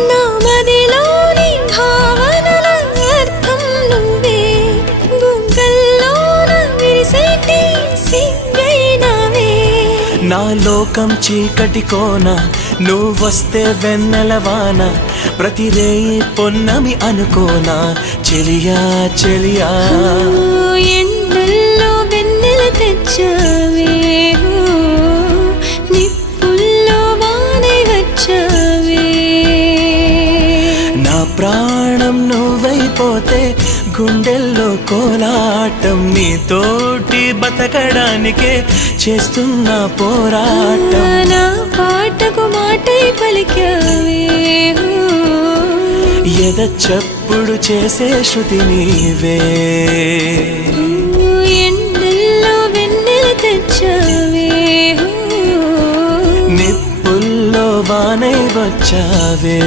నా మదిలోని భావనల అర్థం నువ్వే గుంగల్లోన విరిసేటి సింగైనవే నా లోకం చీకటి కోన నువ్వొస్తే వెన్నెలవాన ప్రతి రేయి పొన్నమి అనుకోనా చెలియా చెలియా ఎండల్లో వెన్నెల తెచ్చావే నిప్పుల్లో వానై వచ్చావే నా ప్రాణం నువ్వైపోతే గుండెల్లో కోలాటం నీతోటి బతకడానికే చేస్తున్న పోరాటం నా పాటకు మాటై పలికావే ఎద చప్పుడు చేసే శృతి నీవే ఎండల్లో వెన్నెల తెచ్చావే నిప్పుల్లో వానై వచ్చావే